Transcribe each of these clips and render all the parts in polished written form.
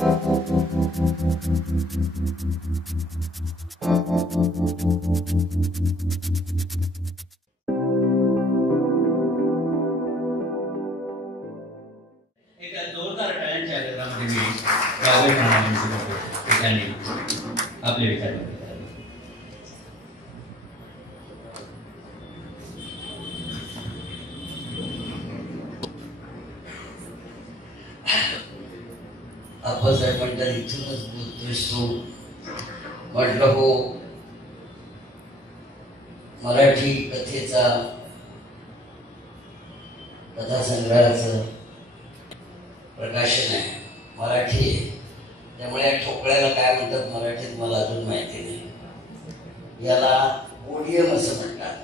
एका जोरदार टाळ्यांच्या गजरामध्ये मी गावे त्यांनी आपले विचार केले. आप्पासाहेब म्हणतात इथूनच बोलतोयस तू. म्हटलं हो, मराठी कथेचा कथासंग्रहाचं प्रकाशन आहे, मराठी आहे. त्यामुळे या ठोकळ्याला काय म्हणतात मराठीत मला अजून माहिती नाही. याला ओडियम असं म्हणतात.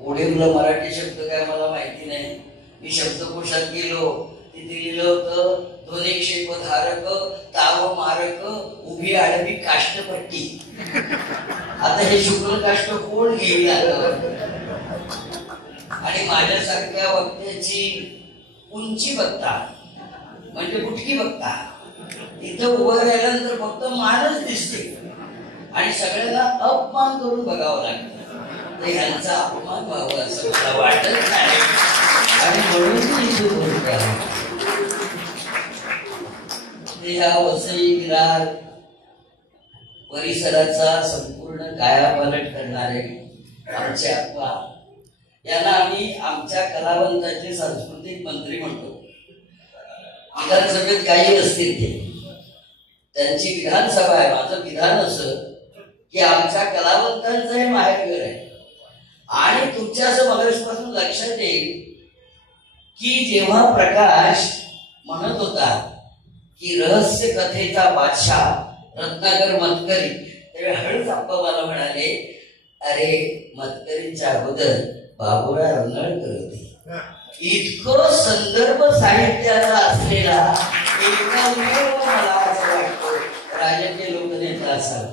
ओडियमला मराठी शब्द काय मला माहिती नाही. मी शब्दकोशात गेलो, तिथे लिहिलं होतं दोन्ही क्षेपधारक ताव मारक उभी आडवी काष्टपट्टी. आता हे शुक्ल काष्ट कोण घेईल? आणि माझ्यासारख्या वक्त्याची उंची बघता म्हणजे बुटकी बघता, तिथं उभं राहिल्यानंतर फक्त मानच दिसते आणि सगळ्यांना अपमान करून बघावं लागतं. तर ह्यांचा अपमान व्हावं असं मला वाटत नाही आणि म्हणून इथे बोलत आहे. ह्या वसई विरार परिसराचा संपूर्ण कायापालट करणारे आमचे आप्पा, यांना आम्ही आमच्या कलावंताचे सांस्कृतिक मंत्री म्हणतो. विधानसभेत काही असतील ते, त्यांची विधानसभा आहे. माझं विधान असं की आमच्या कलावंतांचं हे माहेरघर आहे. आणि तुमच्या असं मगासपासून लक्षात येईल की जेव्हा प्रकाश म्हणत होता की रहस्य कथेचा बादशाह रत्नाकर मतकरी, त्यावेळी हळूच आप्पा मला म्हणाले, अरे मतकरींच्या अगोदर बाबूराव रंगाळकर होते. इतकं संदर्भ साहित्याचा असलेला एकमेव मला असं वाटतं राजकीय लोकनेता असावा.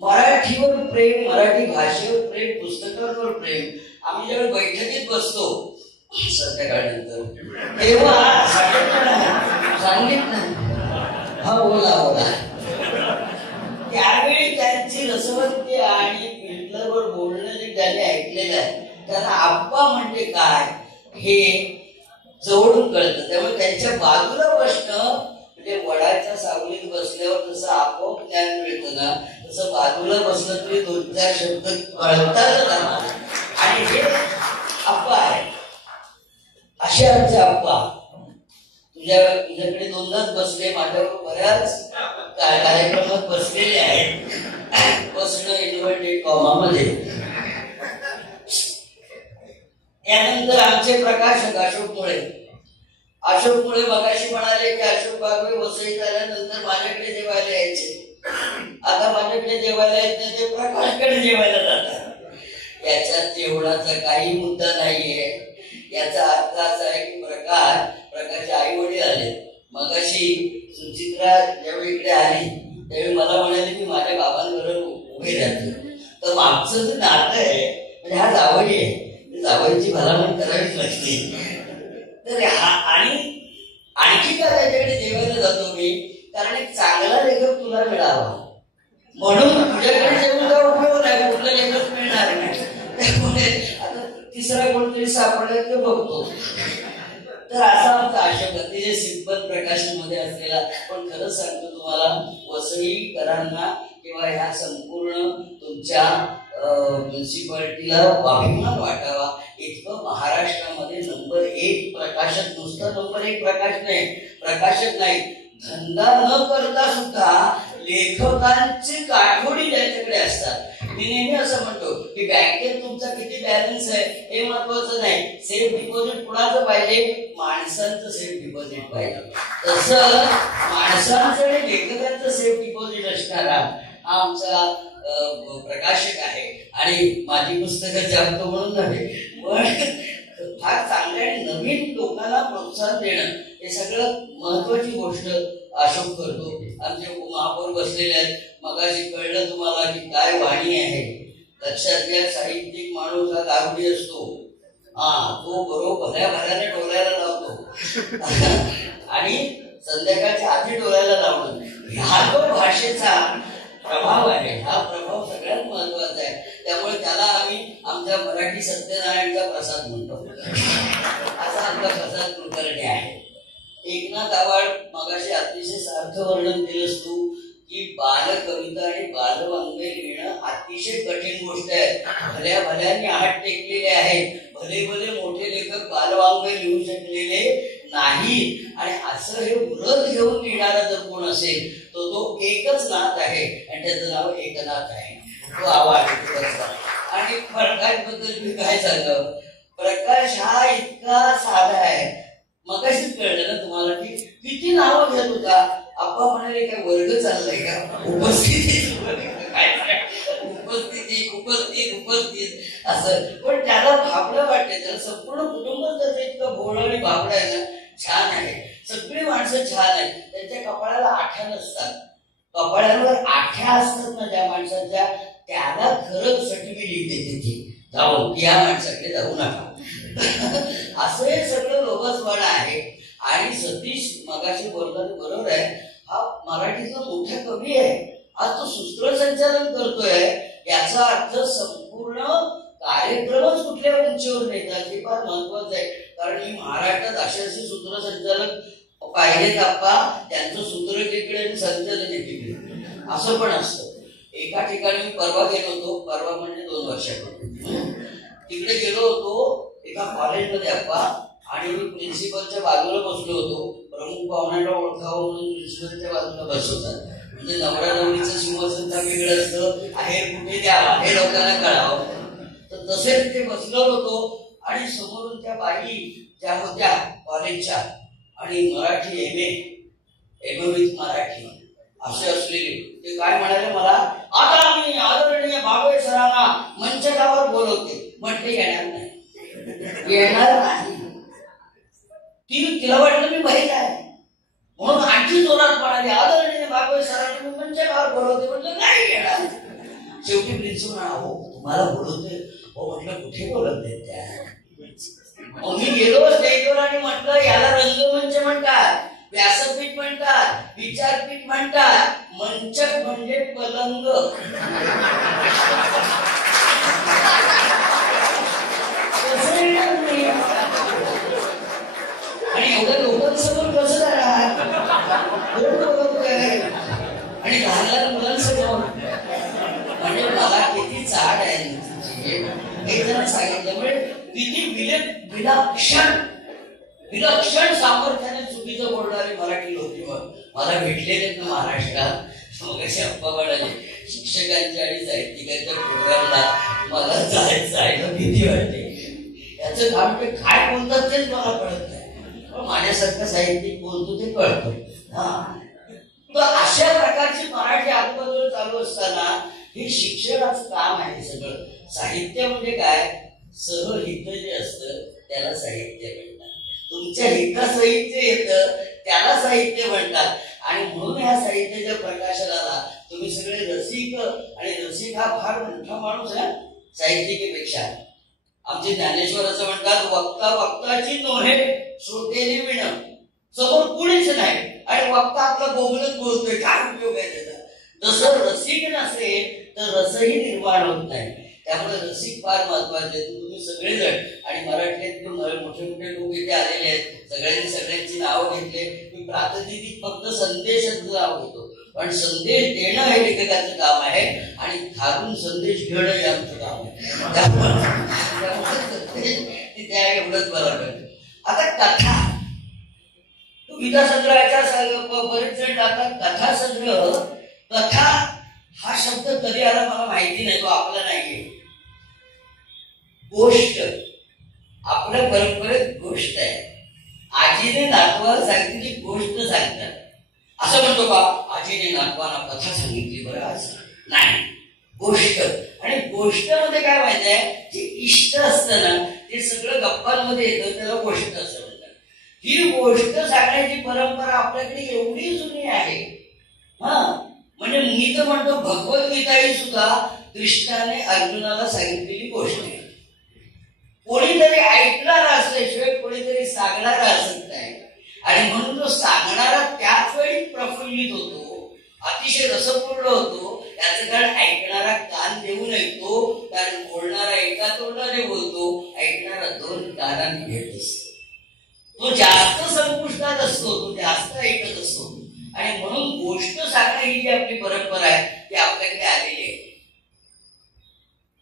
मराठीवर प्रेम, मराठी भाषेवर प्रेम, पुस्तकांवर प्रेम. आम्ही ज्यावेळी बैठकीत बसतो संध्याकाळनंतर, तेव्हा सांगितलं नाही, हा बोला बोला. त्यावेळी त्यांची रसवंती आणि हिटलरवर बोलणं जे त्यांनी ऐकलेलं आहे, त्यांना आप्पा म्हणजे काय हे जवळून कळतं. त्यामुळे त्यांच्या बाजूला बसणं म्हणजे वडाच्या सावलीत बसल्यावर जसं आपोआप ज्ञान मिळतं ना, तसं बाजूला बसलं तरी दोन चार शब्द कळतात आणि हे आप्पा आहे. असे आमचे आप्पा तुझ्याकडे दोनदाच बसले, माझ्याबरोबर बऱ्याच कार्यक्रमात बसलेले आहेत. बसणं इन्व्हर्टेड कॉमामध्ये. त्यानंतर आमचे प्रकाशक अशोक मुळे. अशोक मुळे मगाशी म्हणाले की अशोक बागवे वसई झाल्यानंतर माझ्याकडे जेवायला यायचे. आता माझ्याकडे जेवायला येत नाही, ते प्रकाशकडे जेवायला जातात. याच्यात जेवणाचा काही मुद्दा नाहीये. याचा अर्थ असा आहे की प्रकाशचे आई वडील आले. मगाशी सुचित्रा ज्यावेळी इकडे आली त्यावेळी मला म्हणाले की माझ्या बाबांबरोबर उभे राहते. तर मागचं जे नातं आहे म्हणजे हा जावई आहे, जावईची भलामण करावीच लागते. तर हा आणि आणखी का त्याच्याकडे जेवायला जातो मी, कारण एक चांगला लेखक तुला मिळावा म्हणून. तुझ्याकडे जेवून काय उपयोग नाही, कुठला लेखक मिळणार नाही. त्यामुळे आता तिसरा कोणतरी सापडला ते बघतो. तर असा आमचा आशय अतिशय सिंपल प्रकाशनमध्ये असलेला, पण खरंच सांगतो तुम्हाला वसईकरांना किंवा ह्या संपूर्ण तुमच्या म्युन्सिपालिटीला अभिमान वाटावा इतकं महाराष्ट्रामध्ये नंबर 1 प्रकाशक, नुसतं नंबर 1 प्रकाशक नाही, धंदा न करता सुद्धा लेखकांची काठोडी ज्याच्याकडे असतात. मी नेहमी असं म्हणतो की बँकेत तुमचा किती बॅलन्स आहे हे महत्वाचं नाही, सेफ डिपॉझिट कुणाचं पाहिजे, माणसांचं सेफ डिपॉझिट पाहिजे. तसं माणसांचं आणि लेखकांचं सेफ डिपॉझिट असणारा हा आमचा प्रकाशक आहे. आणि माझी पुस्तकं छापतो म्हणून नव्हे, पण फार चांगल्या आणि नवीन लोकांना प्रोत्साहन देणं हे सगळं महत्वाची गोष्ट अशोक करतो. आमचे महापौर बसलेले आहेत. मगाशी कळलं तुम्हाला की काय वाणी आहे. लक्षात घ्या, साहित्यिक माणूस हा दारुडी असतो. तो बरोबर भल्या भल्याने डोलायला लावतो आणि संध्याकाळच्या आधी डोळ्याला लावणं, हा जो भाषेचा प्रभाव आहे, हा प्रभाव सगळ्यात महत्वाचा आहे. त्यामुळे त्याला आम्ही आमच्या मराठी सत्यनारायणचा प्रसाद म्हणतो. असा आमचा प्रसाद कुलकर्णी आहे. एकनाथ आवाड मगाशी अतिशय सार्थ वर्णन केलंस तू की बालकविता आणि बालवाङ्मय लिहिणं अतिशय कठीण गोष्ट आहे. भल्या भल्यांनी हात टेकलेले आहेत, भले भले मोठे लेखक बालवाङ्मय लिहू शकलेले नाही. आणि असं हे व्रत घेऊन लिहिणारा जर कोण असेल तो एकच नाथ आहे आणि त्याचं नाव एकनाथ आहे, तो आवाड. आणि प्रकाश बद्दल मी काय सांगावं, प्रकाश हा इतका साधा आहे. मगाशीच कळलं ना तुम्हाला की किती नावं घेत होता. आप्पा म्हणाले काय वर्ग चाललाय का, उपस्थिती उपस्थिती उपस्थित उपस्थित असं. पण त्याला भाबडं वाटते, त्याला संपूर्ण कुटुंब त्याचं इतकं भोळं आणि भाबडं आहे ना, छान आहे. सगळी माणसं छान आहेत. त्यांच्या कपाळाला आठ्या नसतात, कपाळावर आठ्या असतात ना ज्या माणसाच्या, त्याला खरं सर्टिफिकेट देते ती, जाऊन या माणसाकडे जाऊ नका. असं हे सगळं लोकसवाड आहे. आणि सतीश मगाशी बोलताना बरोबर आहे, हा मराठीचा मोठा कवी आहे. आज तो सूत्रसंचालन करतोय, याचा अर्थ संपूर्ण कार्यक्रमच कुठल्या उंचीवर नेतात हे फार महत्वाचं आहे. कारण मी महाराष्ट्रात असे सूत्रसंचालक पाहिलेत आप्पा, त्यांचं सूत्र एकीकडे आणि संचालन एकीकडे असं पण असतं. एका ठिकाणी मी परवा गेलो होतो, परवा म्हणजे 2 वर्षापूर्वी तिकडे गेलो होतो एका कॉलेजमध्ये आप्पा, आणि मी प्रिन्सिपलच्या बाजूला बसलो होतो. प्रमुख पाहुण्यांना ओळखावं म्हणून प्रिन्सिपलच्या बाजूला बसवतात, म्हणजे नवरा नवरीचं सिंहासन तर वेगळं असतं, आहे कुठे द्यावा हे लोकांना कळावं. तर तसे तिथे बसलो होतो आणि समोरून त्या बाई ज्या होत्या कॉलेजच्या आणि Marathi M A with Marathi असे असलेले, ते काय म्हणाले मला, आता मी आदरणीय भागवत सरांना मंचकावर बोलवते. म्हटले येणार नाही, येणार नाही. तिला वाटलं मी बहीण आहे म्हणून आणखी जोरात म्हणाले, आदरणीय भागवत सरांना मी मंचकावर बोलवते. म्हटलं नाही येणार. शेवटी प्रिन्सिपल म्हणा, हो तुम्हाला बोलवते. हो म्हटलं कुठे बोलवते त्या. मी गेलो स्टेजवर आणि म्हटलं याला रंगमंच म्हणतात, व्यासपीठ म्हणतात, विचारपीठ म्हणतात, मंचक म्हणजे पलंग. आणि एवढं लोकांसमोर कसं राहणार, आणि लहान लहान मुलांसमोर. म्हणजे मला किती चाड आहे हे जण सांगितल्यामुळे किती विलक्षण सामर्थ्याने चुकीचं बोलणारे मराठी लोक मला भेटलेले आहेत ना महाराष्ट्रात. मग असे अप्पा म्हणाले, शिक्षकांच्या आणि साहित्यिकांच्या प्रोग्रामला मला जायला भीती वाटते. याचं काम ते काय बोलतात तेच मला कळत नाही, पण माझ्यासारखं साहित्यिक बोलतो ते कळतो. तर अशा प्रकारची मराठी आजूबाजूला चालू असताना हे शिक्षणाचं काम आहे सगळं. साहित्य म्हणजे काय, सहहित जे असतं त्याला साहित्य म्हणतात. तुमच्या हितासाहित्य येतं त्याला साहित्य म्हणतात. आणि म्हणून ह्या साहित्याच्या प्रकाशनाला तुम्ही सगळे रसिक, आणि रसिक हा फार मोठा माणूस आहे साहित्यिकेपेक्षा. आमचे ज्ञानेश्वर असं म्हणतात, वक्ता वक्ताची नोहे श्रोतेने विण, समोर कुणीच नाही आणि वक्ता आपला बोबलत बोलतोय, काय उपयोग आहे त्याचा. जसं रसिक नसेल तर रसही निर्माण होत नाही. त्यामुळे रसिक फार महत्वाचे. तुम्ही सगळेजण आणि मराठीतून मोठे मोठे लोक इथे आलेले आहेत, सगळ्यांनी सगळ्यांची नावं घेतले. मी प्रातिनिधिक फक्त संदेशाचं नाव घेतो, पण संदेश देणं हे लेखकाचं काम आहे आणि थारून संदेश घेणं हे आमचं काम आहे. त्या एवढंच मला कळतं. आता कथा, कविता संग्रहाच्या बरेच जण जातात कथा संग्रह. कथा हा शब्द कधी आला मला माहिती नाही, तो आपला नाहीये. गोष्ट आपल्या परंपरेत गोष्ट आहे. आजीने नातवाला सांगितलेली गोष्ट सांगतात. असं म्हणतो का आजीने नातवाला कथा सांगितली बरं आज नाही, गोष्ट. आणि गोष्ट मध्ये काय माहिती आहे, जे इष्ट असतं ना ते सगळं गप्पांमध्ये येतं, त्याला गोष्ट असं म्हणतात. ही गोष्ट सांगण्याची परंपरा आपल्याकडे एवढी जुनी आहे. म्हणजे मी तर म्हणतो भगवद्गीता ही सुद्धा कृष्णाने अर्जुनाला सांगितलेली गोष्ट आहे. कोणीतरी ऐकणारा असल्याशिवाय कोणीतरी सांगणारा असत नाही. आणि म्हणून तो सांगणारा त्याच वेळी प्रफुल्लित होतो, अतिशय रसपूर्ण होतो. याचं कारण ऐकणारा कान देऊन ऐकतो, कारण बोलणारा एका तोंडाने बोलतो, ऐकणारा दोन कानाने घेत असतो. तो जास्त संपुष्टात असतो, तो जास्त ऐकत असतो. आणि म्हणून गोष्ट सांगणं ही जी आपली परंपरा आहे ती आपल्याकडे आलेली आहे.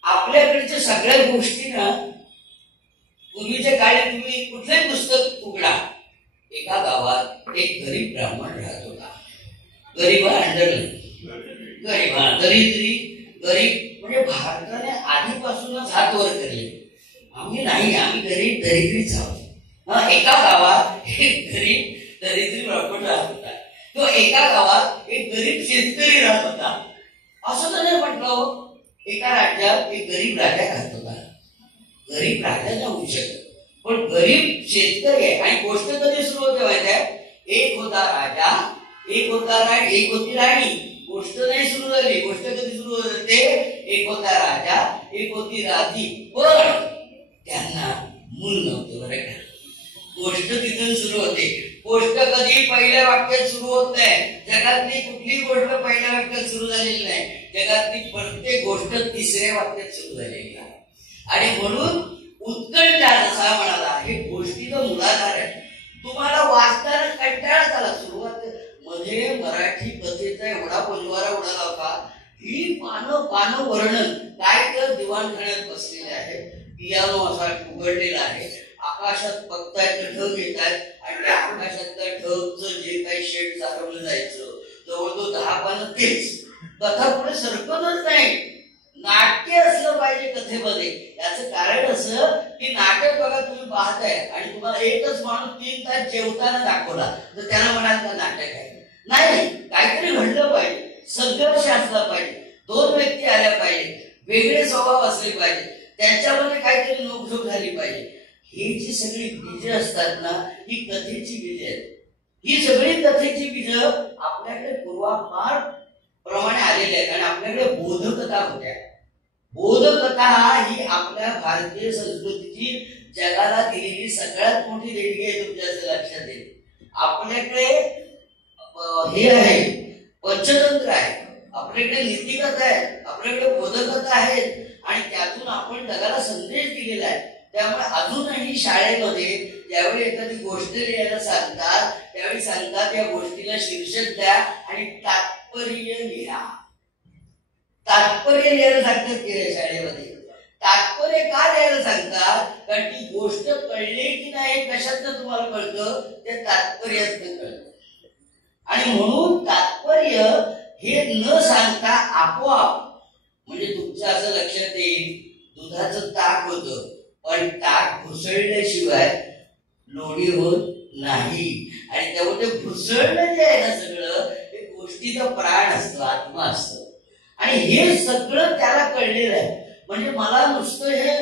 आपल्याकडच्या सगळ्या गोष्टी ना, पूर्वीच्या काळी तुम्ही कुठलंही पुस्तक उघडा, एका गावात एक गरीब ब्राह्मण राहत होता. गरीब दरिद्री गरीब म्हणजे भारताने आधीपासूनच हात वर केले. आम्ही नाही, आम्ही गरीब दरिद्रीच आहोत. एका गावात एक गरीब दरिद्री ब्राह्मण राहत होता. तो एका गावात एक गरीब शेतकरी राहत होता. असं तर नाही म्हटलं. एका राज्यात एक गरीब राजा राहत होता. गरीब राजा नाही होऊ शकत, पण गरीब शेतकरी आहे. आणि गोष्ट कधी सुरू होते माहिती आहे? एक होता राजा, एक होती राणी. गोष्ट नाही सुरू झाली. गोष्ट कधी सुरू होते? एक होता राजा, एक होती राणी, पण त्यांना मूल नव्हतं. बरं का? गोष्ट तिथून सुरू होते. गोष्ट कधी पहिल्या वाक्यात सुरू होत नाही. जगातली कुठली गोष्ट पहिल्या वाक्यात सुरू झालेली नाही. जगातली प्रत्येक गोष्ट तिसऱ्या वाक्यात सुरू झालेली आहे. आणि म्हणून उत्कंठा जसा म्हणाला, हे गोष्टीचं मूलाधार आहे. तुम्हाला वाचताना कंटाळा झाला. सुरुवात मध्ये मराठी कथेचा एवढा पंजवारा उडाला होता. ही पानं वर्णन काय तर दिवाणखान्यात बसलेले आहे. पियानो असा उघडलेला आहे. आकाशात बघताय तर ढग येत आहेत आणि त्या आकाशातल्या ढगचं जे काही शेड सारवलं जायचं जवळजवळ 10 पानं तेच. कथा पुढे सरकतच नाही. नाट्य असलं पाहिजे कथेमध्ये. याचं कारण असं की नाटक बघा तुम्ही पाहताय आणि तुम्हाला एकच माणूस 3 तास जेवताना दाखवला तर त्याला म्हणाल का नाटक आहे? नाही, काहीतरी घडलं पाहिजे, संघर्ष असला पाहिजे, 2 व्यक्ती आल्या पाहिजे, वेगळे स्वभाव असले पाहिजे, त्यांच्यामध्ये काहीतरी नोकझोक झाली पाहिजे. ही जी सगळी बीज असतात ना, ही कथेची बीज आहेत. ही सगळी कथेची बीज आपल्याकडे पूर्वापार प्रमाणे आलेली आहेत. आणि आपल्याकडे बोधकथा होत्या. बोधकथा ही आपल्या भारतीय संस्कृतीची जगाला दिलेली सगळ्यात मोठी देणगी आहे. तुमच्या असं लक्षात येईल. आपल्याकडे हे आहे, पंचतंत्र आहे, आपल्याकडे नीतिकथा आहे, आपल्याकडे बोधकथा आहेत. आणि त्यातून आपण जगाला संदेश दिलेला आहे. त्यामुळे अजूनही शाळेमध्ये ज्यावेळी एखादी गोष्ट लिहायला सांगतात त्यावेळी सांगतात या गोष्टीला शीर्षक द्या आणि तात्पर्य लिहा. तात्पर्य लिहायला सांगतात की शाळेमध्ये. तात्पर्य का लिहायला सांगतात? कारण ती गोष्ट कळली की नाही कशातनं तुम्हाला कळतं? ते तात्पर्यातनं कळतं. आणि म्हणून तात्पर्य हे न सांगता आपोआप, म्हणजे तुमचं असं लक्षात येईल, दुधाचं ताक होतं पण ताक घुसळल्याशिवाय लोणी होत नाही. आणि त्यामुळे ते घुसळणं जे आहे ना सगळं, हे गोष्टीचा प्राण असतो, आत्मा असतो. आणि हे सगळं त्याला कळलेलं आहे. म्हणजे मला नुसतं हे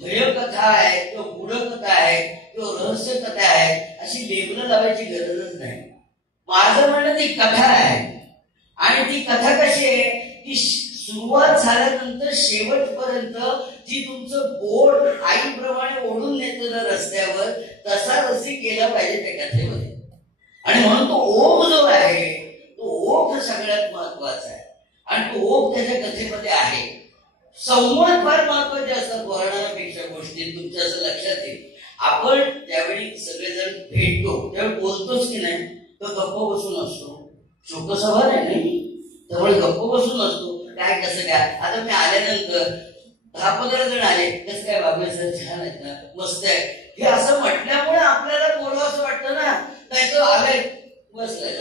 भयकथा आहे किंवा गूढकथा आहे किंवा रहस्य कथा आहे अशी लेबलं लावायची गरजच नाही. माझं म्हणणं ती कथा आहे. आणि ती कथा कशी आहे की सुरुवात झाल्यानंतर शेवटपर्यंत जी तुमचं बोट आईप्रमाणे ओढून नेतं ना रस्त्यावर, तसा रस्सी केला पाहिजे त्या कथेमध्ये. आणि म्हणून तो ओघ जो आहे तो ओघ सगळ्यात महत्वाचा आहे. आणि तो ओघ त्याच्या कथेमध्ये आहे. संवाद फार महत्वाचे असतात वर्णनापेक्षा गोष्टी. तुमच्या असं लक्षात येईल, आपण ज्यावेळी सगळेजण भेटतो त्यावेळी बोलतोच की नाही, तर गप्प बसून असतो. शोकसभा नाही, त्यामुळे गप्प बसून असतो. काय कसं काय, आता मी आल्यानंतर 10-15 जण आले, कसं काय बाबा सर छान आहेत ना, मस्त आहे, हे असं म्हटल्यामुळे आपल्याला बोलावं असं वाटतं ना. नाही तर आलाय बसलाय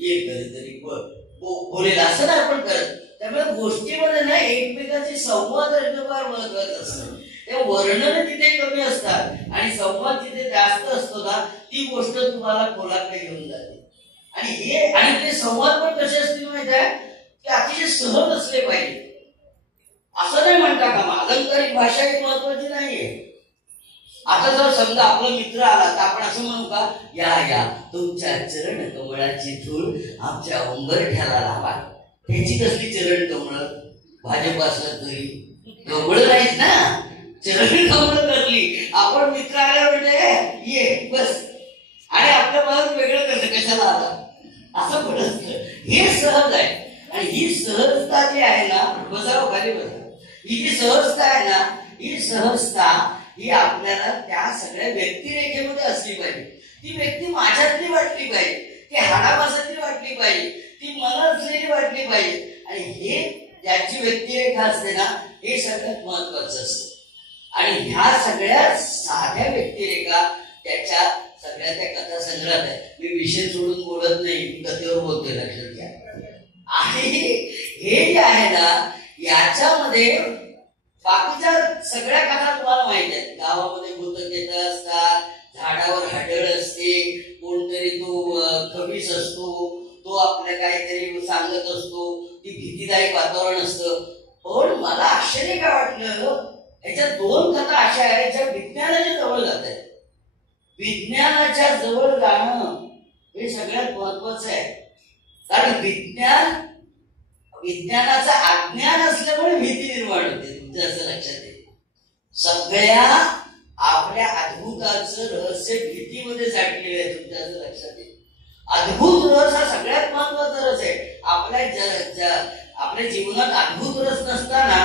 ये कधीतरी बोलेल असं नाही आपण करत. त्यामुळे गोष्टीमध्ये ना एकमेकांचे संवाद असणं फार महत्वाचं असतं. ते वर्णन तिथे कमी असतात आणि संवाद तिथे जास्त असतो ना, ती गोष्ट तुम्हाला खोलाकडे घेऊन जाते. आणि ते संवाद पण कसे असतील माहिती आहे की अतिशय सहज असले पाहिजे. असं नाही म्हणता का अलंकारिक भाषा ही महत्वाची नाहीये. आता जर समजा आपला मित्र आला तर आपण असं म्हणू का, या या तुमच्या चरण कमळाची धूळ आमच्या उंबरठ्याला लावा. त्याची कसली चरण कमळ? भाजप असलं तरी कमळ नाहीत ना, चरण कमळ करली. आपण मित्र आल्या म्हणजे ये बस. आणि आपल्या मनात वेगळं कसं कशाला आला असं पण असतं. हे सहज आहे. आणि ही सहजता जी आहे ना, बसावं खाली बसा, ही जी सहजता आहे ना, ही सहजता ही आपल्याला त्या सगळ्या व्यक्तिरेखेमध्ये असली पाहिजे. ती व्यक्ती माझ्यातली वाटली पाहिजे, ती हाडामासातली वाटली पाहिजे, ती मन असलेली वाटली पाहिजे. आणि हे ज्याची व्यक्तिरेखा असते ना, हे सगळ्यात महत्वाचं असतं. आणि ह्या सगळ्या साध्या व्यक्तिरेखा त्याच्या सगळ्या त्या कथा संग्रहात आहे. मी विषय सोडून बोलत नाही, मी कथेवर बोलतोय, लक्षात घ्या. आणि हे जे आहे ना, याच्यामध्ये बाकीच्या सगळ्या कथा तुम्हाला माहिती आहेत. गावामध्ये भूतकेत असतात, झाडावर हाडळ असते, कोणतरी तो खबीस असतो, तो आपल्या काहीतरी सांगत असतो, ती भीतीदायक वातावरण असतं. पण मला आश्चर्य काय वाटलं, याच्या दोन कथा अशा आहेत ज्या विज्ञानाच्या जवळ जात आहेत. विज्ञानाच्या जवळ जाणं हे सगळ्यात महत्वाचं आहे. कारण विज्ञानाचं अज्ञान असल्यामुळे भीती निर्माण होते. तुमच्या असं लक्षात येईल. सगळ्या आपल्या अद्भुताचं रहस्य भीतीमध्ये साठलेलं आहे. तुमच्या असं लक्षात येईल. अद्भुत रस हा सगळ्यात महत्वाचा रस आहे. आपल्या जीवनात अद्भुत रस नसताना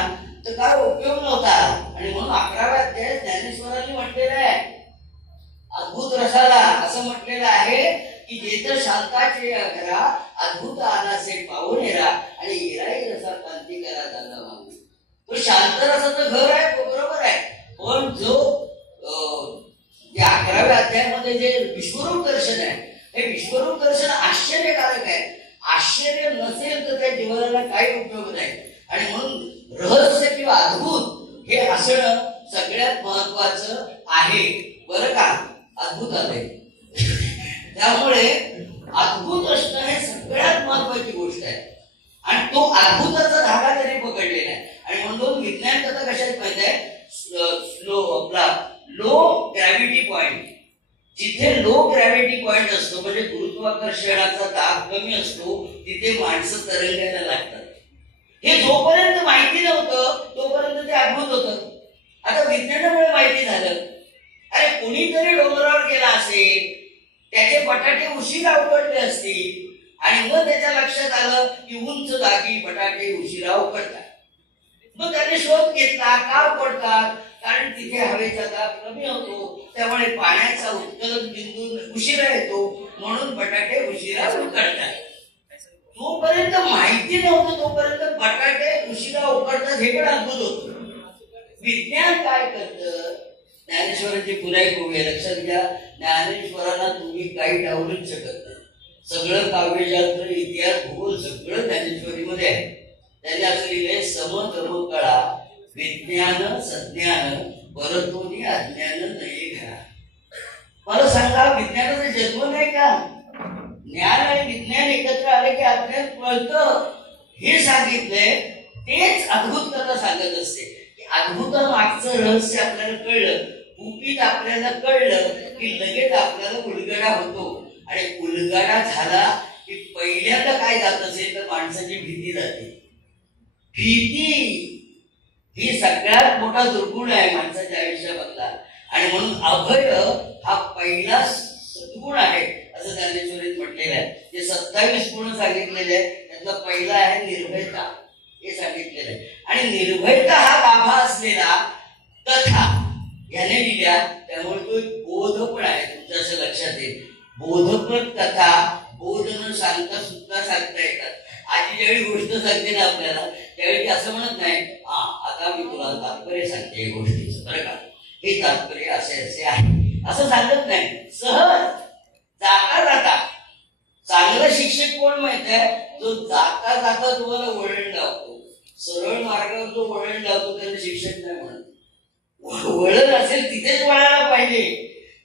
तर काय उपयोग नव्हता. आणि म्हणून 11व्या अध्यायात ज्ञानेश्वरांनी म्हटलेलं आहे अद्भुत रसाला, असं म्हटलेलं आहे की जेथ शांताचे घरा अद्भुत आनासे पाहुणेरा आणि इराई रसा क्रांती करा दादा मागू. तो शांत रसाचं घर आहे, तो बरोबर आहे. पण जो 11व्या अध्यायामध्ये जे विश्वरूप दर्शन आहे, हे विश्वरूप दर्शन आश्चर्यकारक आहे. आश्चर्य नसेल तर त्या जीवनाला काही उपयोग नाही. आणि म्हणून रहस्य किंवा अद्भुत हे असणं सगळ्यात महत्वाचं आहे, बरं का. अद्भुत आलंय त्यामुळे अद्भुत असणं हे सगळ्यात महत्वाची गोष्ट आहे. आणि तो अद्भुताचा धागा त्यांनी पकडलेला आहे. आणि म्हणून विज्ञान कथा कशात माहिती आहे, लो ग्रॅव्हिटी पॉइंट, जिथे लो ग्रॅव्हिटी पॉइंट असतो म्हणजे गुरुत्वाकर्षणाचा दाब कमी असतो, तिथे माणसं तरंगायला लागतात. हे जोपर्यंत माहिती नव्हतं तोपर्यंत ते अद्भुत होतं. आता विज्ञानामुळे माहिती झालं. अरे कोणीतरी डोंगरावर गेला असेल, त्याचे बटाटे उशिरा उकडले असतील आणि मग त्याच्या लक्षात आलं की उंच जागी बटाटे उशिरा उकडतात. मग त्याने शोध घेतला का उकडतात, कारण तिथे हवेचा दाब कमी होतो, त्यामुळे पाण्याचा उत्कलन बिंदू उशिरा येतो, म्हणून बटाटे उशिरा उकडतात. तोपर्यंत माहिती नव्हतं तोपर्यंत बटाटे उशिरा उकडतात हे पण अद्भुत होतं. विज्ञान काय करतं, ज्ञानेश्वरांची पुन्हा करूया, लक्षात घ्या. ज्ञानेश्वरांना तुम्ही काही डावलूच शकत नाही. सगळं काव्यशास्त्र, इतिहास, भूगोल सगळं ज्ञानेश्वरीमध्ये आहे. त्यांनी असं लिहिलंय, समतम कळा विज्ञान सज्ञान परतोनी अज्ञान नाही घरा. मला सांगा, विज्ञानाचा जन्म नाही का? ज्ञान आणि विज्ञान एकत्र आले की अज्ञान कळतं, हे सांगितलंय. तेच अद्भुत कथा सांगत असते की अद्भुत मागचं रहस्य आपल्याला कळलं, गुपित आपल्याला कळलं की लगेच आपल्याला उलगडा होतो. आणि उलगडा झाला की पहिल्यांदा काय जात असेल तर माणसाची भीती जाते. भीती ही सगळ्यात मोठा दुर्गुण आहे माणसाच्या आयुष्यामधला. आणि म्हणून अभय हा पहिला सद्गुण आहे असं ज्ञानेश्वरीत म्हटलेलं आहे. जे 27 गुण सांगितलेले आहेत त्यातला पहिला आहे निर्भयता, हे सांगितलेलं आहे. आणि निर्भयता हा गाभा असलेला कथा याने लिहिल्या, त्यामुळे तो एक बोध पण आहे. तुमच्या असं लक्षात येईल, बोधप्रद कथा बोध न सांगता सुद्धा सांगता येतात. आजी ज्यावेळी गोष्ट सांगते ना आपल्याला, त्यावेळी असं म्हणत नाही आता मी तुला तात्पर्य सांगते या गोष्टीचं, बरं का, हे तात्पर्य असे असे आहे असं सांगत नाही. सहज जाता जाता चांगला शिक्षक कोण माहित आहे, जो जाता जाता तुम्हाला वळण लावतो. सरळ मार्गावर जो वळण लावतो त्याला शिक्षक नाही म्हणत. वळण असेल तिथेच वळायला पाहिजे,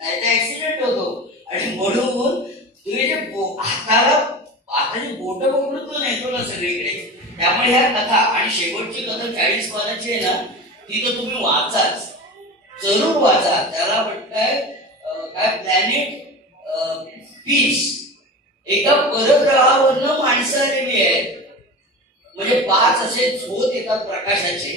नाही तर ऍक्सिडेंट होतो. आणि म्हणून तुम्ही जे हाताची बोट पकडून तो नेतो ना सगळीकडे, त्यामुळे ह्या कथा आणि शेवटची कथा 40 पानाची आहे ना, ती तर तुम्ही वाचाच, जरूर वाचा. त्याला म्हणताय काय, प्लॅनेट पीस. एका परग्रहावरनं माणसं आलेली आहेत, म्हणजे 5 असे झोत येतात प्रकाशाचे,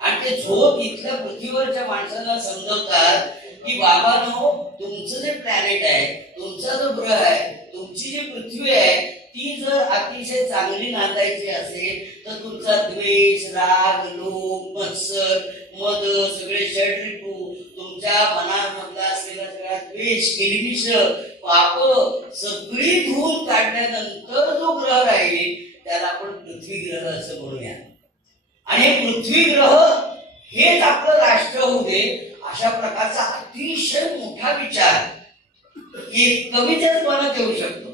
आणि ते झोत इथल्या पृथ्वीवरच्या माणसांना समजवतात की बाबांनो, तुमचं जे प्लॅनेट आहे, तुमचा जो ग्रह आहे, तुमची जी पृथ्वी आहे, ती जर अतिशय चांगली नांदायची असेल तर तुमचा द्वेष, राग, लोभ, मत्सर, मद, सगळे षड्रिपू, तुमच्या मनामधला असलेला सगळा द्वेष, किलबिष, पाप सगळी धुवून काढल्यानंतर जो ग्रह राहील त्याला आपण पृथ्वी ग्रह असं म्हणूया. आणि पृथ्वी ग्रह हेच आपलं राष्ट्र होऊ दे अशा प्रकारचा अतिशय मोठा विचार एक कवितेच मनात येऊ शकतो.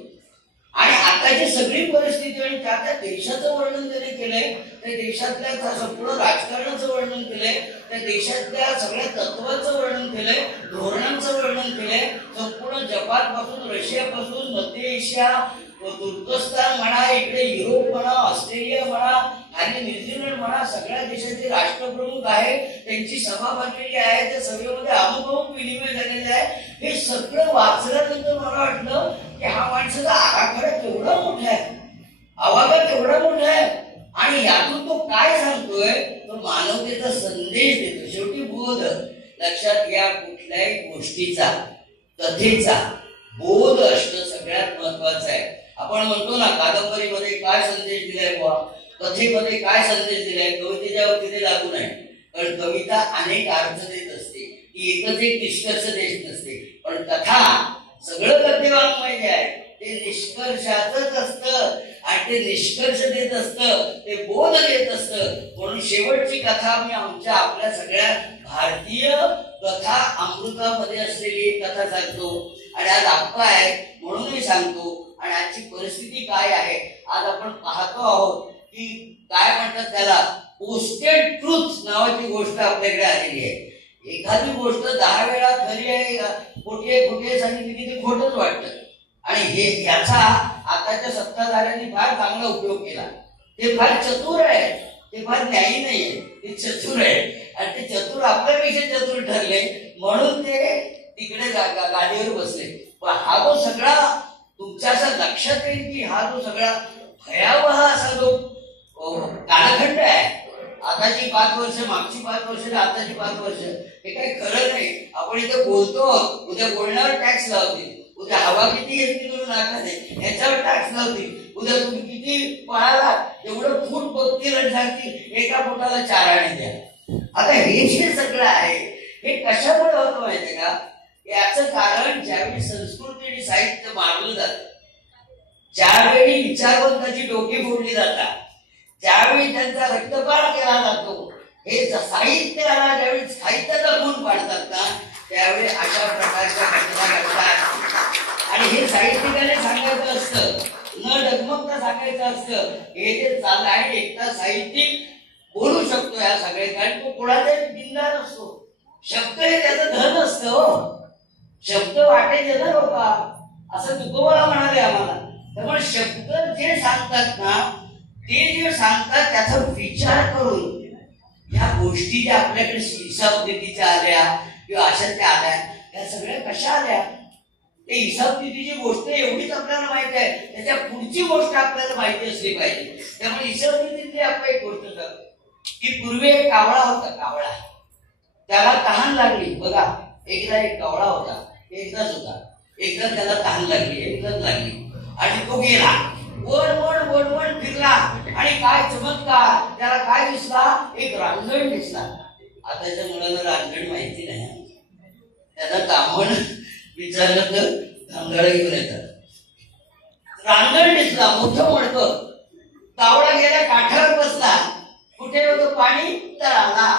आणि आताची सगळी परिस्थिती आणि त्या देशाचं वर्णन त्याने केलंय, त्या देशातल्या संपूर्ण राजकारणाचं वर्णन केलंय, त्या देशातल्या सगळ्या तत्वाचं वर्णन केलंय, धोरणांचं वर्णन केलंय. संपूर्ण जपानपासून, रशियापासून, मध्य एशिया, तुर्कस्तान म्हणा, इकडे युरोप म्हणा, ऑस्ट्रेलिया म्हणा आणि न्यूझीलंड म्हणा, सगळ्या देशाचे राष्ट्रप्रमुख आहे, त्यांची सभा भरलेली आहे, त्या सभेमध्ये अमुक विनिमय झालेला आहे. हे सगळं वाचल्यानंतर मला वाटलं की हा माणसाचा आराखडा केवढा मोठा आहे, आवाका केवढा मोठा आहे. आणि यातून तो काय सांगतोय, तो मानवतेचा संदेश देतो. शेवटी बोध लक्षात घ्या, कुठल्याही गोष्टीचा, कथेचा बोध असणं सगळ्यात महत्वाचं आहे. आपण म्हणतो ना, कादंबरीमध्ये काय संदेश दिलाय बुवा, कथेमध्ये काय संदेश दिलाय, कवितेच्या बाबतीत लागू नाही. कारण कविता अनेक अर्थ देत असते, ती एकच एक निष्कर्ष देत नसते. पण कथा सगळं गद्यवाङ्मय जे आहे ते निष्कर्षाचंच असतं आणि ते निष्कर्ष देत असतं, ते बोध देत असतं. म्हणून शेवटची कथा मी आपल्या सगळ्या भारतीय कथा अमृतामध्ये असलेली एक कथा सांगतो. आणि आज आप्पा आहे म्हणून मी सांगतो. आणि आजची परिस्थिती काय आहे, आज आपण पाहतो आहोत की काय म्हणतात त्याला, पोस्टेड ट्रुथ नावाची गोष्ट आपल्याकडे आलेली आहे. एखादी गोष्ट 10 वेळा खरी आहे, खोटी सांगितली की ते खोटच वाटतं. आणि हे याचा आताच्या सत्ताधाऱ्यांनी फार चांगला उपयोग केला. ते फार चतुर आहे, ते फार न्यायी नाहीये, ते चतुर आहे. आणि ते चतुर आपल्यापेक्षा चतुर ठरले म्हणून ते तिकडे गाडीवर बसले. पण हा जो सगळा तुमच्या असं लक्षात येईल की हा जो सगळा भयावह असा जो कालखंड आहे, आताची 5 वर्ष, मागची 5 वर्ष, आताची 5 वर्ष, हे काही खरं नाही. आपण इथे बोलतो, उद्या बोलण्यावर टॅक्स लावतील, उद्या हवा किती घेतली म्हणून नाकाने ह्याच्यावर टॅक्स लावतील, उद्या तुम्ही किती पळाला एवढं फूट बघतील आणि सांगतील एका फुटाला 4 आणे द्या. आता हे जे सगळं आहे हे कशामुळे होतं माहितीये का? याचं कारण ज्यावेळी संस्कृती आणि साहित्य मारलं जातं, ज्यावेळी विचारवंताची डोकी फोडली जातात, ज्यावेळी त्यांचा रक्तपात केला जातो, हे साहित्याला ज्यावेळी साहित्याचा खून पाडतात ना, त्यावेळी अशा प्रकारच्या घटना घडतात. आणि हे साहित्यिकाने सांगायचं असतं, न डगमगता सांगायचं असतं. हे जे चाललं आहे, एकटा साहित्यिक बोलू शकतो या सगळ्या, कारण तो कोणाचा बिंदार असतो. शब्द हे त्याचं धन असतं हो. शब्द वाटेचे ना लोका, असं तुकोबा म्हणाले आम्हाला. त्यामुळे शब्द जे सांगतात ना, ते जे सांगतात त्याचा विचार करून या गोष्टी ज्या आपल्याकडे हिसाब नीतीच्या आल्या किंवा अशाच्या आल्या, त्या सगळ्या कशा आल्या? ते हिसाब नीतीची गोष्ट एवढीच आपल्याला माहिती आहे, त्याच्या पुढची गोष्ट आपल्याला माहिती असली पाहिजे. त्यामुळे हिसाब नीतीतली आपण एक गोष्ट सांगतो की पूर्वी एक कावळा होता. कावळा, त्याला तहान लागली. बघा, एकदा एक कावळा होता, एकदाच होता. एकदा त्याला तहान लागली, एकदाच लागली आणि तो गेला, वन फिरला. आणि काय चमत्कार, त्याला काय दिसला? एक रांजण दिसला. आताच्या मुलांना रांजण माहिती नाही, त्याला कामण विचारलं तर धांगड घेऊन येतात. रांजण दिसला, मोठं मडकं. कावळा गेला, काठावर बसला. कुठे होतं पाणी? तळाला.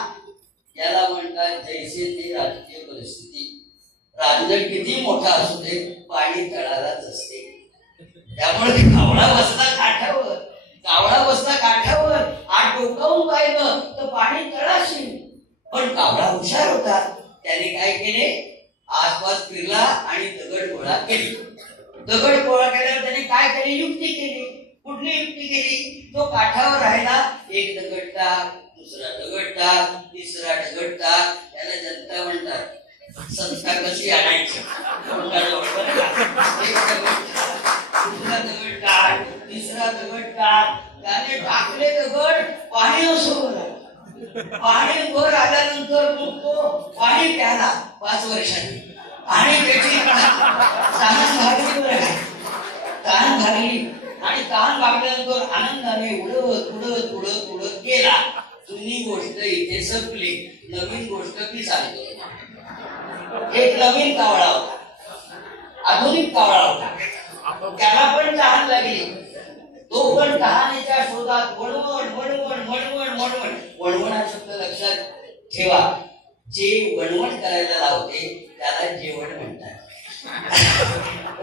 याला म्हणतात जैसे ती राजकीय परिस्थिती. रांजण किती मोठा असू दे, पाणी तळालाच असते. त्यामुळे कावळा बसला काठावर, कावळा बसला काठावर, आत डोकावून पाहिलं तर पाणी तळाशी. पण कावळा हुशार होता, त्याने काय केले? आसपास फिरला आणि दगड गोळा केले. दगड गोळा केल्यावर त्याने काय केली? युक्ती केली. कुठली युक्ती केली? तो काठावर राहिला, एक दगड टाक, दुसरा दगड टाक, तिसरा दगड टाक. त्याला जनता म्हणतात. संस्था कशी आणायची? दुसरा दगड टाक, तिसरा दगड टाक. त्याने टाकले दगड, पाणी असं वर आलं. पाणी वर आल्यानंतर तो पाणी प्याला, 5 वर्षांनी, आणि त्याची तहान भागली बरं काय, तहान भागली, आणि तहान भागल्यानंतर आनंदाने उडत उडत उडत उडत गेला. जुनी गोष्ट इथे संपली, नवीन गोष्ट मी सांगतो. एक नवीन कावळा होता, आधुनिक कावळा होता. त्याला पण तहान लागली. तो पण तहानेच्या शोधात वणवण वणवण वणवण वणवण. वणवण हा शब्द लक्षात ठेवा. जे वणवण करायला लावते त्याला जेवण म्हणतात.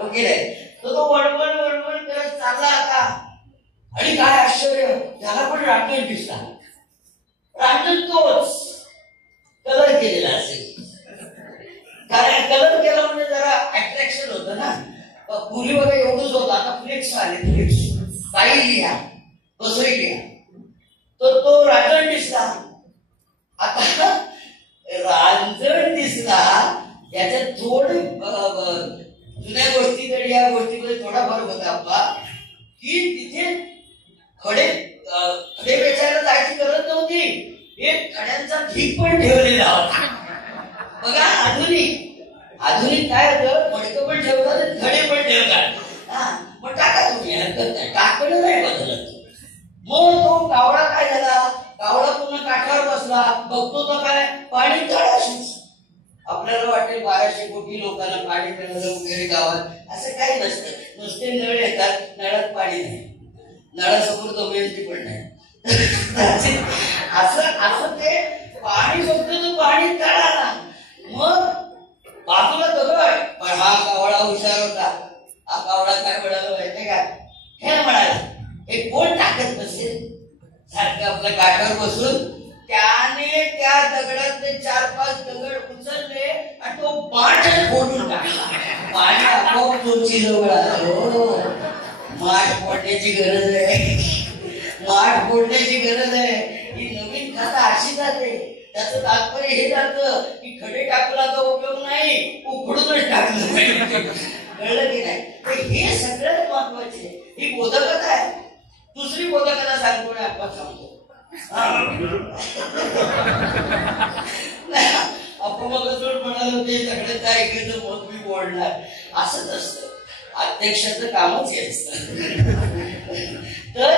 ओके नाही? तो वणवण वणवण करत चालला आता. आणि काय आश्चर्य, त्याला पण रांजण दिसला. रांजण तोच, कलर केलेला असेल. कारण कलर केला म्हणजे जरा अट्रॅक्शन होतं ना. पूर्वी बघा एवढंच होतं, आता फ्लेक्स आले. फ्लेक्स काही लिहा, कसंही लिहा. तर तो रांजण दिसला. आता रांजण दिसला याच्यात थोडे जुन्या गोष्टीकडे या गोष्टीकडे थोडा फरक होता आपला, की तिथे खडे वेचायला जायची गरज नव्हती. एक खड्यांचा ढीग पण ठेवलेला होता. बघा आधुनिक काय होतं, मडकं पण ठेवतात, खडे पण ठेवतात. मग टाका तुम्ही, हरकत नाही, टाकणं नाही बदलत. मग तो कावळा काय झाला, कावळा पुन्हा काठावर बसला. बघतो तो काय, पाणी तळाशीच. आपल्याला वाटेल 1200 कोटी लोकांना पाणी मिळालं वगैरे गावात, असं काही नसतं. नुसते नळ येतात, नळात पाणी नाही, नळासमोर दमयंती पण नाही. असं ते पाणी बघतो तो पाणी तळाला. मग बाजूला दगड, पण हा कावळा हुशार होता. हा कावळा काय म्हणाला माहितीये का, हे म्हणाला, हे कोण टाकत नसेल, सारखं आपल्या काठावर बसून. त्याने त्या दगडातले 4-5 दगड उचलले आणि तो पाठच फोडून टाकला. पाणी आपोआप तुमची जवळ आलं. माठ फोडण्याची गरज आहे, माठ फोडण्याची गरज आहे. ही नवीन कथा अशी जाते. त्याचं तात्पर्य हे जातं की खडे टाकला तर उपयोग नाही, उखडूनच टाकलं पाहिजे. कळलं की नाही? हे सगळ्यात महत्वाचे. ही बोधकथा आहे. दुसरी बोधकथा सांगतो आणि आपण सांगतो. आपण मग म्हणालो ते सगळ्यात ऐकायचं मग मी बोलणार, असंच असतं. अध्यक्षाचं कामच हे असतं. तर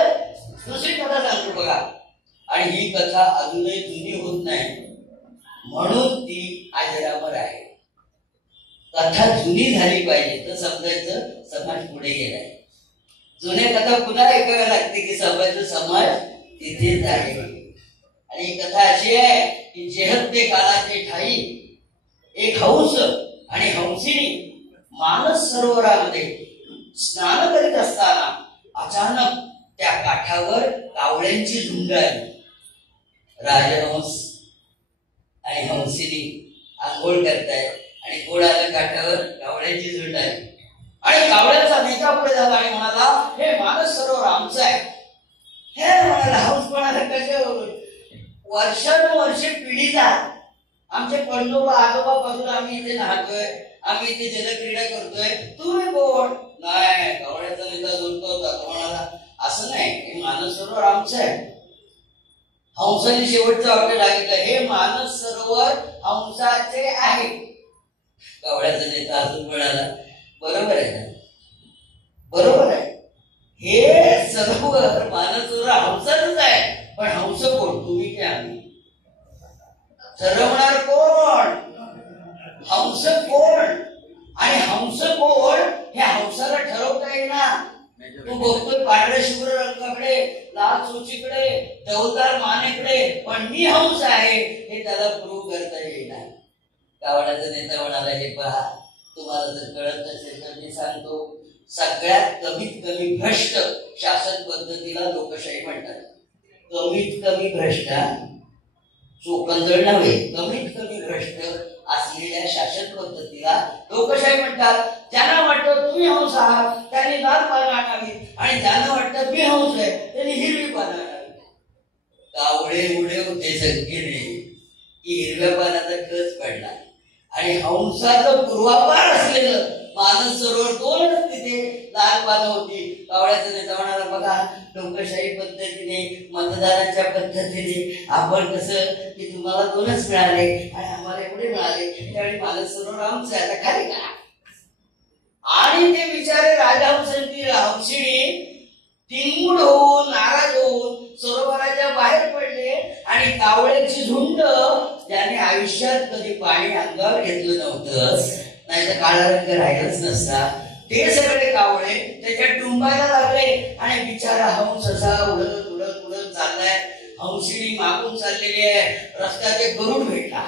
दुसरी कथा सांगतो बघा. आणि ही कथा अजूनही जुनी होत नाही, म्हणून ती अजरामर आहे. कथा जुनी झाली पाहिजे तर समजायचं समाज पुढे गेलाय. जुन्या कथा पुन्हा ऐकाव्या लागते की समजायचं समाज तिथेच आहे. आणि ही कथा अशी आहे की जेहते काळाचे ठाई एक हंस आणि हंसिनी मानस सरोवरामध्ये स्नान करीत असताना अचानक त्या काठावर कावळ्यांची झुंड आली. राजहंस आणि हंसिनी आंघोळ करतायत आणि कोण आलं काठावर, कावळ्यांची झुंड आली. आणि कावळ्यांचा नेता पुढे झाला आणि म्हणाला, हे मानस सरोवर आमचं आहे. हे म्हणाला, हंस म्हणाला, कशावरून? वर्षानुवर्षे पिढीचा आमचे पंडोबा आजोबापासून आम्ही इथे नाहतोय, आम्ही इथे जलक्रीडा करतोय, तुम्ही कोण? नाही, कावळ्याचा नेता जोडतो होता. तो म्हणाला, असं नाही, हे मानस सरोवर आमचं आहे. हंसाने शेवटचं वाक्य सांगितलं, हे मानस सरोवर हंसाचे आहे. कावळ्याचा नेता अजून म्हणाला, बरोबर आहे ना, बरोबर आहे, हे सरोवर मानस सरोवर हंसाचंच आहे. पण हंस कोण, तुम्ही की आम्ही? ठरवणार कोण? हंस कोण? आणि हंस कोण हे हंसाला ठरवता येणार. तू बघतोय पांढऱ्या शुभ्र रंगाकडे, लाल चोचीकडे, चवदार मानेकडे, पण मी हंस आहे हे त्याला प्रूव्ह करता येणार. कावळ्याचा नेता म्हणाला, हे पहा, तुम्हाला जर कळत नसेल तर मी सांगतो, सगळ्यात कमीत कमी भ्रष्ट शासन पद्धतीला लोकशाही म्हणतात. कमीत कमी भ्रष्ट, चोखंदळ नव्हे, कमीत कमी भ्रष्ट असलेल्या शासन पद्धतीला लोकशाही म्हणतात. ज्यांना वाटतं तुम्ही हंस आहात त्यांनी लाल पानं आणावी, आणि ज्यांना वाटतं मी हंस आहे त्यांनी हिरवी पानं आणावी. कावळे उडे होते संख्येने की हिरव्या पानाचा कच पडला, आणि हंसाचं पूर्वापार असलेलं मानस सरोवर दोनच तिथे लाल पानं होती. कावळ्याचा नेता म्हणाला, बघा लोकशाही पद्धतीने मतदानाच्या पद्धतीने आपण कसं की तुम्हाला 2च मिळाले आणि आम्हाला एवढे मिळाले, त्यावेळी मानस सरोवर आमचं आता खाली करा. आणि ते बिचारे राजहंसांची हंसिणी तिंगूड होऊन नाराज होऊन सरोवराच्या बाहेर पडले आणि कावळ्याची झुंड, ज्याने आयुष्यात कधी पाणी अंगावर घेतलं नव्हतं, नाही तर काळा रंग राहिलाच नसता, ते सगळे कावळे त्याच्यात डुंबायला लागले आणि बिचारा हंस असा उडत उडत उडत चाललाय. हंसिणी मागून चाललेली आहे. रस्त्यात एक गरुड भेटला.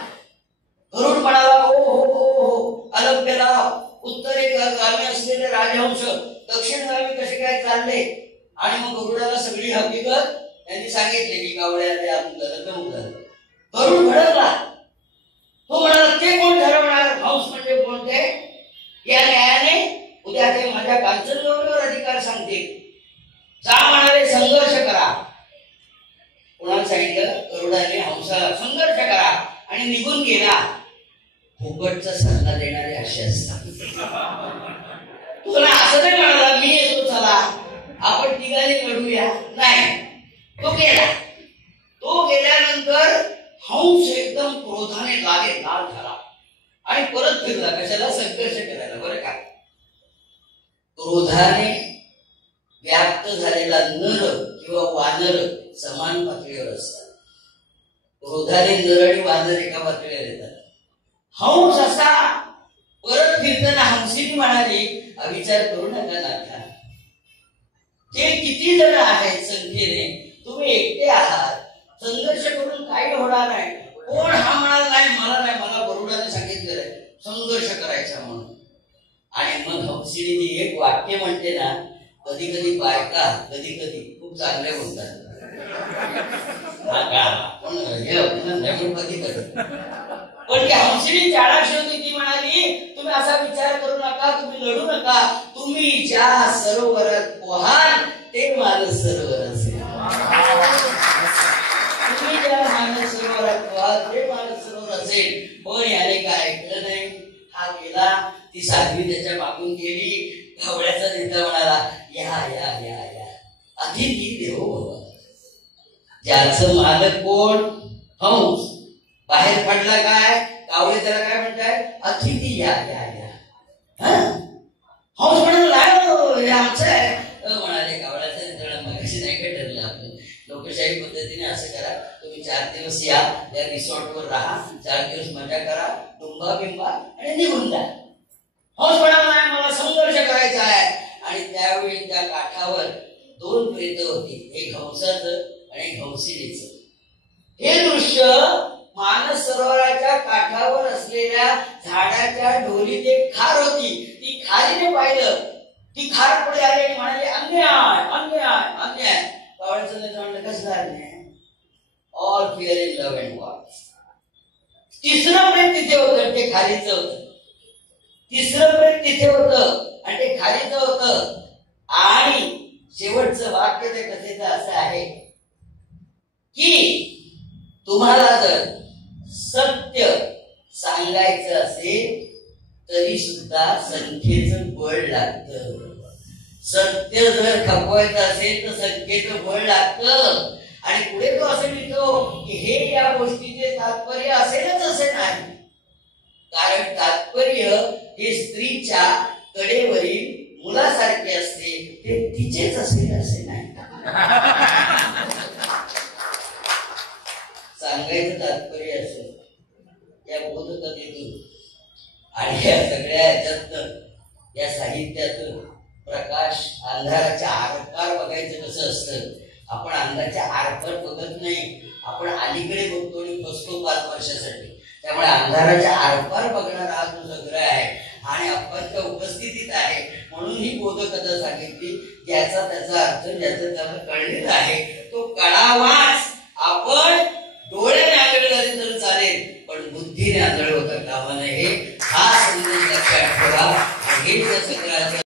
गरुड म्हणाला, हो हो हो हो अलभ्यला, उत्तरेगामी असलेले राजहंस दक्षिणगामी कसे काय चालले. आणि मग गरुडाला सगळी हकीकत त्यांनी सांगितली की कावळ्या अमुक झालं तमुक झालं. गरुड भडकला. तो म्हणाला, ते कोण ठरवणार हंस म्हणजे कोणते. या न्यायाने उद्या ते माझ्या कांचनगौरीवर अधिकार सांगते. जा म्हणाले, संघर्ष करा. कोणाला सांगितलं. गरुडाने हंसाला संघर्ष करा आणि निघून गेला. फुकटचा सल्ला देणारे असे असतात. तुला असं नाही म्हणाला, मी येतो चला आपण तिघांनी लढूया, नाही. तो गेला. तो गेल्यानंतर हंस एकदम क्रोधाने लाल झाला आणि परत फिरला. कशाला. संघर्ष करायला. बरं का. क्रोधाने व्याप्त झालेला नर किंवा वानर समान पातळीवर असतात. क्रोधाने नर आणि वानर एका पातळीवर येतात. हंस असा परत फिरताना हंसिनी म्हणाली, अविचार करू नका नाथा, ते किती जण आहेत संख्येने, तुम्ही एकटे आहात, संघर्ष करून काही होणार नाही. कोण हा म्हणाला, नाही मला नाही, मला गरुडाने सांगितलेलं आहे संघर्ष करायचा म्हणून. आणि मग हंसिनी ती एक वाक्य म्हणते ना, कधी कधी बायका कधी कधी खूप चांगले बोलतात. कधी कधी पण ती हंसिनी चाळाक्षी होती. ती म्हणाली, तुम्ही असा विचार करू नका, तुम्ही लढू नका, तुम्ही ज्या सरोवरात पोहाल ते मानस सरोवर असेल. तुम्ही ज्या मानस सरोवरात पोहाल ते मानस सरोवर असेल. पण याने काय ऐकलं नाही. हा गेला. ती साध्वी त्याच्या मागून गेली. कावळ्याचा नेता म्हणाला, या या या या अतिथी देवो भव. ज्याचं मालक कोण. हंस. बाहेर पडला काय. कावळे त्याला काय म्हणताय, अतिथी या या या. हंस म्हणाला, हे आमचं आहे. म्हणाले कावळ्याचं नेता, मगाशी नाही काय ठरलं आपलं, लोकशाही पद्धतीने असं करा, तुम्ही 4 दिवस या रिसॉर्टवर राहा, 4 दिवस मजा करा, डुंबा बिंबा आणि निघून जा. हंस म्हणाला, नाही मला संघर्ष करायचा आहे. आणि त्यावेळी त्या काठावर 2 प्रेत होती, एक हंसाचं आणि एक हंसिनीचं. हे दृश्य मानस सरोवराच्या काठावर असलेल्या झाडाच्या ढोलीत एक खार होती. ती खारीने पाहिलं. ती खार पुढे आली आणि म्हणाली, अन्याय अन्याय अन्याय. कावळ्याचं नेता म्हणलं, कसला अन्याय. All fear in love and war. तिसरं प्रेत तिथे होतं, ते खारीचं होतं. तिसरं प्रेत तिथे होतं आणि ते खारीचं होतं. आणि शेवटचं वाक्य त्या कथेचं असं आहे की तुम्हाला जर सत्य सांगायचं असेल तरी सुद्धा संख्येचं बळ लागतं. सत्य जर खपवायचं असेल तर संख्येचं बळ लागतं. आणि पुढे तो असं लिहितो की हे या गोष्टीचे तात्पर्य असेलच असे नाही, कारण तात्पर्य हे स्त्रीच्या कडेवरील मुलासारखे असते, ते तिचेच असेल असे नाही. सांगायचं तात्पर्य असेल या बोधकथेतून आणि या सगळ्या ह्याच्यातून, या साहित्यातून प्रकाश अंधाराच्या आरपार बघायचं कसं असतं. आपण अंधाराच्या आरपार बघत नाही, आपण अलीकडे बघतो आणि बसतो 5 वर्षासाठी. त्यामुळे अंधाराच्या आरपार बघणारा हा जो संग्रह आहे आणि आपण उपस्थितीत आहे म्हणून ही बोधकथा सांगितली. ज्याचा त्याचा अर्थ ज्याचा त्याला कळलेला आहे तो कळावाच. आपण डोळ्याने आंधळे झाले तर चालेल, पण बुद्धीने आंधळे होता कामा नये. हा संदेश लक्षात ठेवा. हे संग्रहाचे